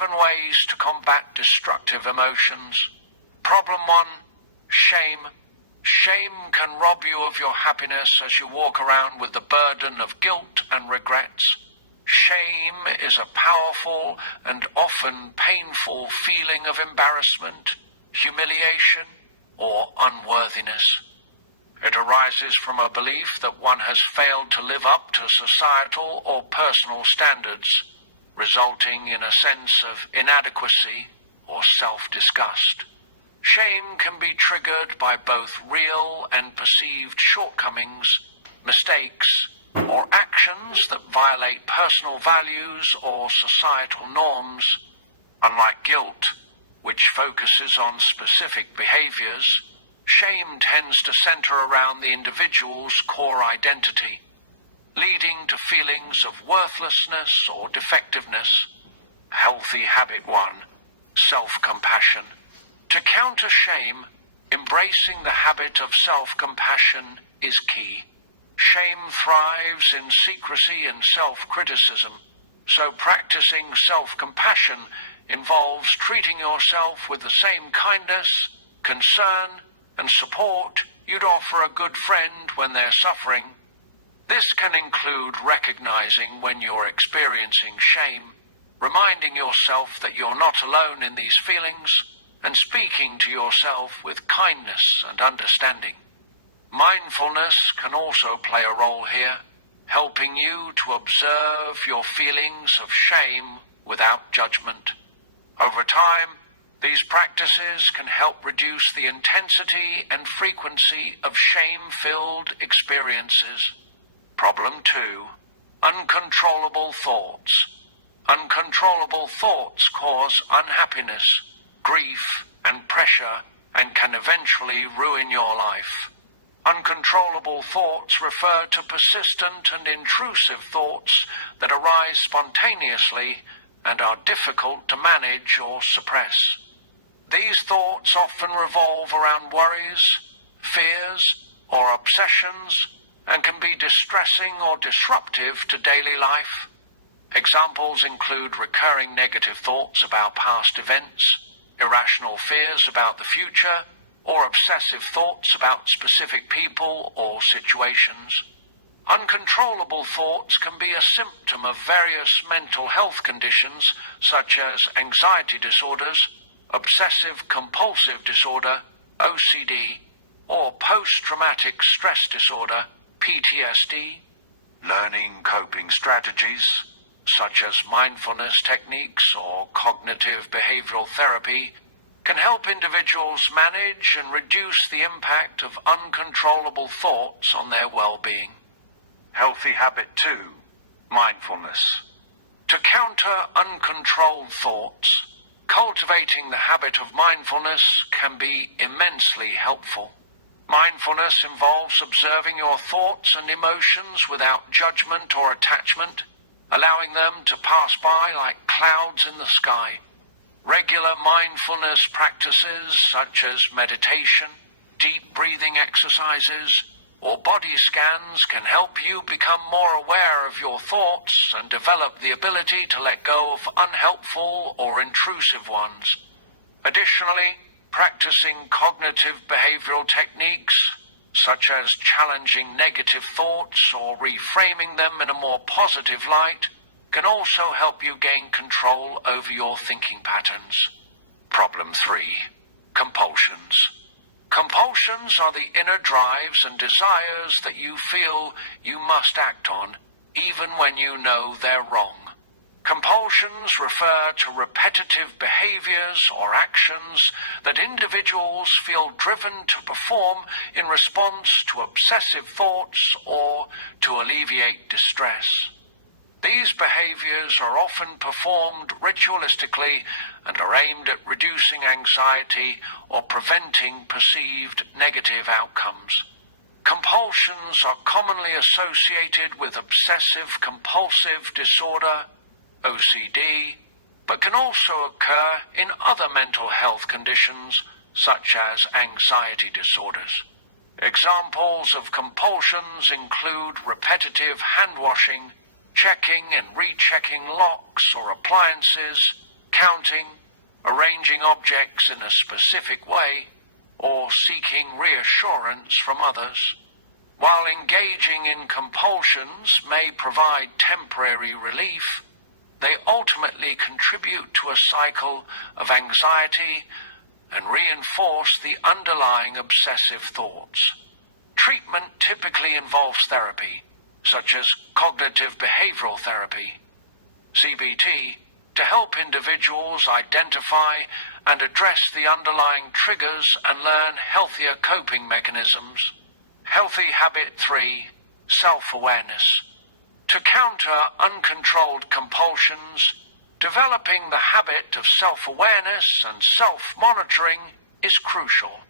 7 ways to combat destructive emotions. Problem 1. Shame. Shame can rob you of your happiness as you walk around with the burden of guilt and regrets. Shame is a powerful and often painful feeling of embarrassment, humiliation, or unworthiness. It arises from a belief that one has failed to live up to societal or personal standards, resulting in a sense of inadequacy or self-disgust. Shame can be triggered by both real and perceived shortcomings, mistakes, or actions that violate personal values or societal norms. Unlike guilt, which focuses on specific behaviors, shame tends to center around the individual's core identity, leading to feelings of worthlessness or defectiveness. Healthy habit 1. Self-compassion. To counter shame, embracing the habit of self-compassion is key. Shame thrives in secrecy and self-criticism, so practicing self-compassion involves treating yourself with the same kindness, concern, and support you'd offer a good friend when they're suffering. This can include recognizing when you're experiencing shame, reminding yourself that you're not alone in these feelings, and speaking to yourself with kindness and understanding. Mindfulness can also play a role here, helping you to observe your feelings of shame without judgment. Over time, these practices can help reduce the intensity and frequency of shame-filled experiences. Problem 2. Uncontrollable thoughts. Uncontrollable thoughts cause unhappiness, grief, and pressure, and can eventually ruin your life. Uncontrollable thoughts refer to persistent and intrusive thoughts that arise spontaneously and are difficult to manage or suppress. These thoughts often revolve around worries, fears, or obsessions, and can be distressing or disruptive to daily life. Examples include recurring negative thoughts about past events, irrational fears about the future, or obsessive thoughts about specific people or situations. Uncontrollable thoughts can be a symptom of various mental health conditions such as anxiety disorders, obsessive-compulsive disorder, OCD, or post-traumatic stress disorder, PTSD. Learning coping strategies, such as mindfulness techniques or cognitive behavioral therapy, can help individuals manage and reduce the impact of uncontrollable thoughts on their well-being. Healthy habit 2. Mindfulness. To counter uncontrolled thoughts, cultivating the habit of mindfulness can be immensely helpful. Mindfulness involves observing your thoughts and emotions without judgment or attachment, allowing them to pass by like clouds in the sky. Regular mindfulness practices such as meditation, deep breathing exercises, or body scans can help you become more aware of your thoughts and develop the ability to let go of unhelpful or intrusive ones. Additionally, practicing cognitive behavioral techniques, such as challenging negative thoughts or reframing them in a more positive light, can also help you gain control over your thinking patterns. Problem 3. Compulsions. Compulsions are the inner drives and desires that you feel you must act on, even when you know they're wrong. Compulsions refer to repetitive behaviors or actions that individuals feel driven to perform in response to obsessive thoughts or to alleviate distress. These behaviors are often performed ritualistically and are aimed at reducing anxiety or preventing perceived negative outcomes. Compulsions are commonly associated with obsessive-compulsive disorder, OCD, but can also occur in other mental health conditions such as anxiety disorders. Examples of compulsions include repetitive hand-washing, checking and rechecking locks or appliances, counting, arranging objects in a specific way, or seeking reassurance from others. While engaging in compulsions may provide temporary relief, they ultimately contribute to a cycle of anxiety and reinforce the underlying obsessive thoughts. Treatment typically involves therapy, such as cognitive behavioral therapy, CBT, to help individuals identify and address the underlying triggers and learn healthier coping mechanisms. Healthy habit 3, self-awareness. To counter uncontrolled compulsions, developing the habit of self-awareness and self-monitoring is crucial.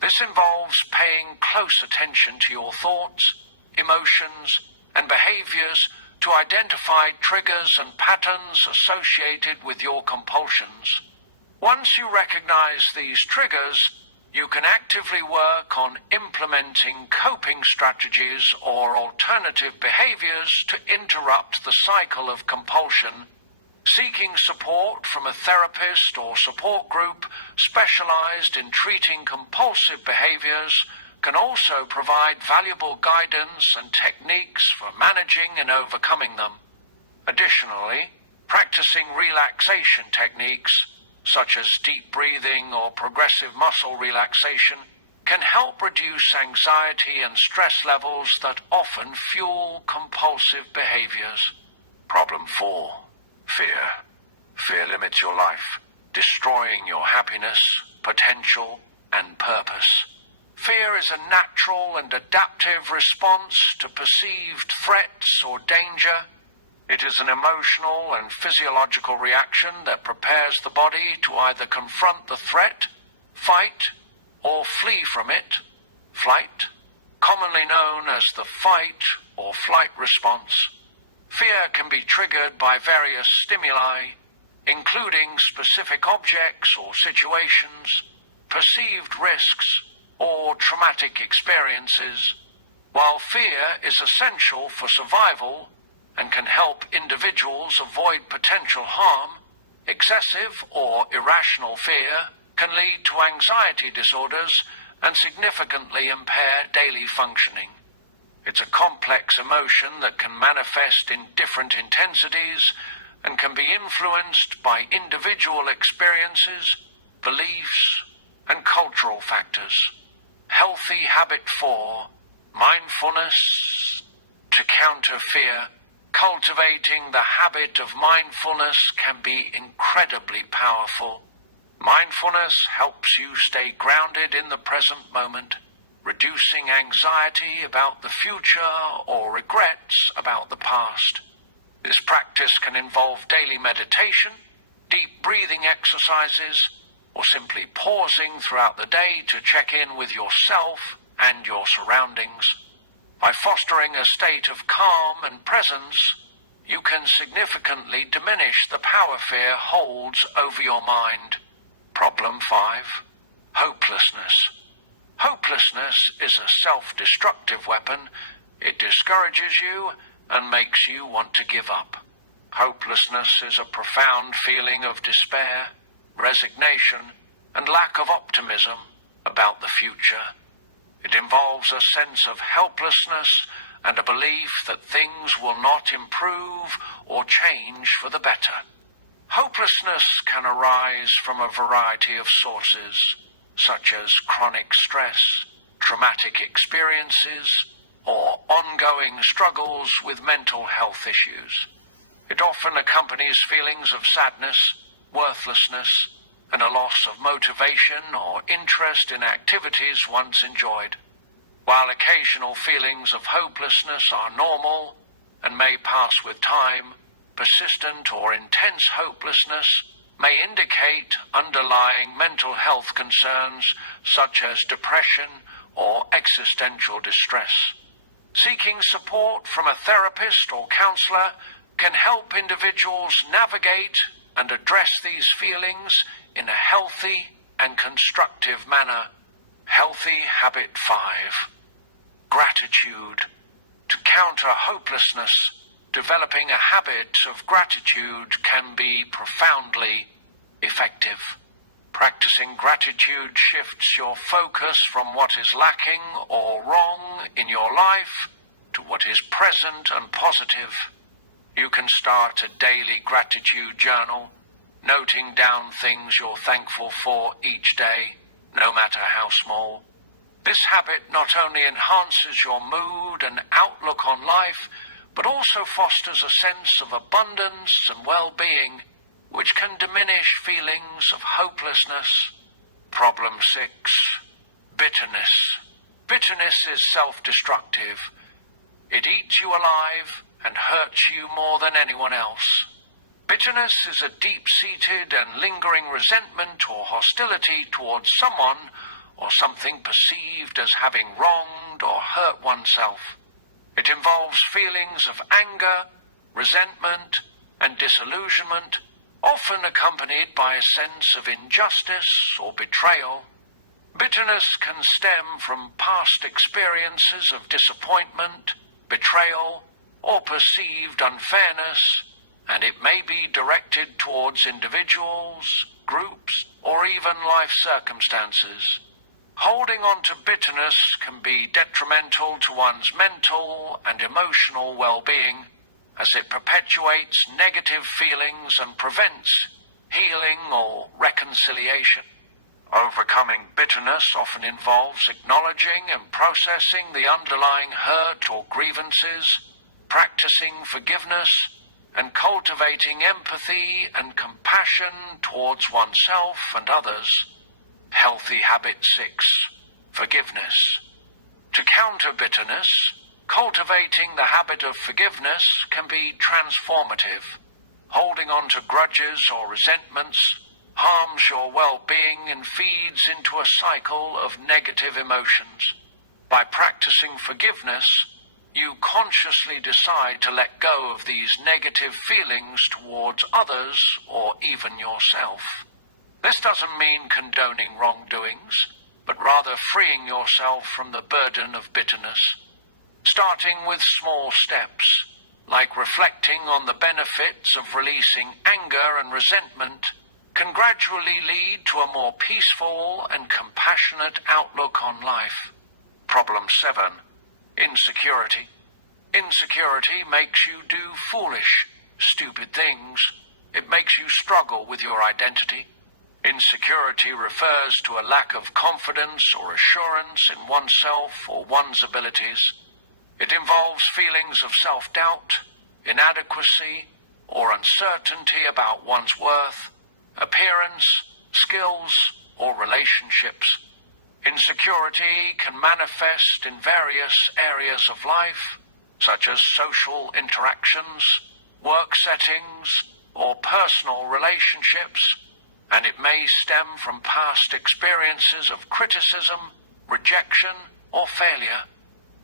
This involves paying close attention to your thoughts, emotions, and behaviors to identify triggers and patterns associated with your compulsions. Once you recognize these triggers, you can actively work on implementing coping strategies or alternative behaviors to interrupt the cycle of compulsion. Seeking support from a therapist or support group specialized in treating compulsive behaviors can also provide valuable guidance and techniques for managing and overcoming them. Additionally, practicing relaxation techniques, such as deep breathing or progressive muscle relaxation, can help reduce anxiety and stress levels that often fuel compulsive behaviors. Problem 4. Fear. Fear limits your life, destroying your happiness, potential, and purpose. Fear is a natural and adaptive response to perceived threats or danger. It is an emotional and physiological reaction that prepares the body to either confront the threat, fight, or flee from it. Flight, commonly known as the fight or flight response. Fear can be triggered by various stimuli, including specific objects or situations, perceived risks, or traumatic experiences. While fear is essential for survival and can help individuals avoid potential harm, excessive or irrational fear can lead to anxiety disorders and significantly impair daily functioning. It's a complex emotion that can manifest in different intensities and can be influenced by individual experiences, beliefs, and cultural factors. Healthy habit 4, mindfulness. To counter fear, cultivating the habit of mindfulness can be incredibly powerful. Mindfulness helps you stay grounded in the present moment, reducing anxiety about the future or regrets about the past. This practice can involve daily meditation, deep breathing exercises, or simply pausing throughout the day to check in with yourself and your surroundings. By fostering a state of calm and presence, you can significantly diminish the power fear holds over your mind. Problem 5. Hopelessness. Hopelessness is a self-destructive weapon. It discourages you and makes you want to give up. Hopelessness is a profound feeling of despair, resignation, and lack of optimism about the future. It involves a sense of helplessness and a belief that things will not improve or change for the better. Hopelessness can arise from a variety of sources, such as chronic stress, traumatic experiences, or ongoing struggles with mental health issues. It often accompanies feelings of sadness, worthlessness, and a loss of motivation or interest in activities once enjoyed. While occasional feelings of hopelessness are normal and may pass with time, persistent or intense hopelessness may indicate underlying mental health concerns such as depression or existential distress. Seeking support from a therapist or counselor can help individuals navigate and address these feelings in a healthy and constructive manner. Healthy habit 5. Gratitude. To counter hopelessness, developing a habit of gratitude can be profoundly effective. Practicing gratitude shifts your focus from what is lacking or wrong in your life to what is present and positive. You can start a daily gratitude journal, noting down things you're thankful for each day, no matter how small. This habit not only enhances your mood and outlook on life, but also fosters a sense of abundance and well-being, which can diminish feelings of hopelessness. Problem 6. Bitterness. Bitterness is self-destructive. It eats you alive and hurts you more than anyone else. Bitterness is a deep-seated and lingering resentment or hostility towards someone or something perceived as having wronged or hurt oneself. It involves feelings of anger, resentment, and disillusionment, often accompanied by a sense of injustice or betrayal. Bitterness can stem from past experiences of disappointment, betrayal, or perceived unfairness, and it may be directed towards individuals, groups, or even life circumstances. Holding on to bitterness can be detrimental to one's mental and emotional well-being, as it perpetuates negative feelings and prevents healing or reconciliation. Overcoming bitterness often involves acknowledging and processing the underlying hurt or grievances, practicing forgiveness, and cultivating empathy and compassion towards oneself and others. Healthy habit 6. Forgiveness. To counter bitterness, cultivating the habit of forgiveness can be transformative. Holding on to grudges or resentments harms your well-being and feeds into a cycle of negative emotions. By practicing forgiveness, you consciously decide to let go of these negative feelings towards others or even yourself. This doesn't mean condoning wrongdoings, but rather freeing yourself from the burden of bitterness. Starting with small steps, like reflecting on the benefits of releasing anger and resentment, can gradually lead to a more peaceful and compassionate outlook on life. Problem 7. Insecurity. Insecurity makes you do foolish, stupid things. It makes you struggle with your identity. Insecurity refers to a lack of confidence or assurance in oneself or one's abilities. It involves feelings of self-doubt, inadequacy, or uncertainty about one's worth, appearance, skills, or relationships. Insecurity can manifest in various areas of life, such as social interactions, work settings, or personal relationships, and it may stem from past experiences of criticism, rejection, or failure.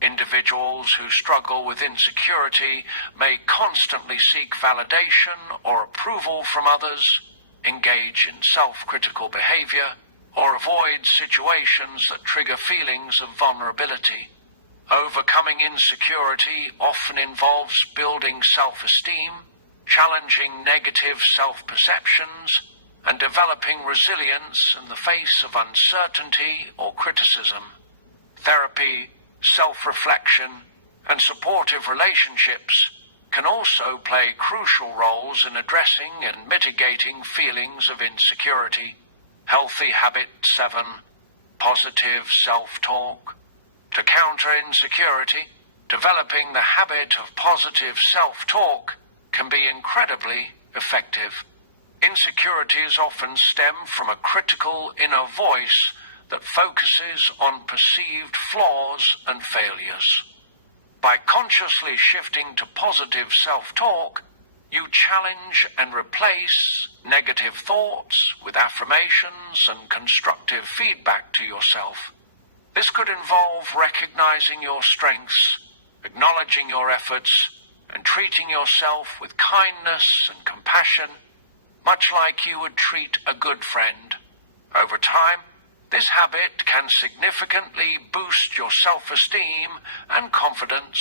Individuals who struggle with insecurity may constantly seek validation or approval from others, engage in self-critical behavior, or avoid situations that trigger feelings of vulnerability. Overcoming insecurity often involves building self-esteem, challenging negative self-perceptions, and developing resilience in the face of uncertainty or criticism. Therapy, self-reflection, and supportive relationships can also play crucial roles in addressing and mitigating feelings of insecurity. Healthy habit 7. Positive self-talk. To counter insecurity, developing the habit of positive self-talk can be incredibly effective. Insecurities often stem from a critical inner voice that focuses on perceived flaws and failures. By consciously shifting to positive self-talk, you challenge and replace negative thoughts with affirmations and constructive feedback to yourself. This could involve recognizing your strengths, acknowledging your efforts, and treating yourself with kindness and compassion, much like you would treat a good friend. Over time, this habit can significantly boost your self-esteem and confidence,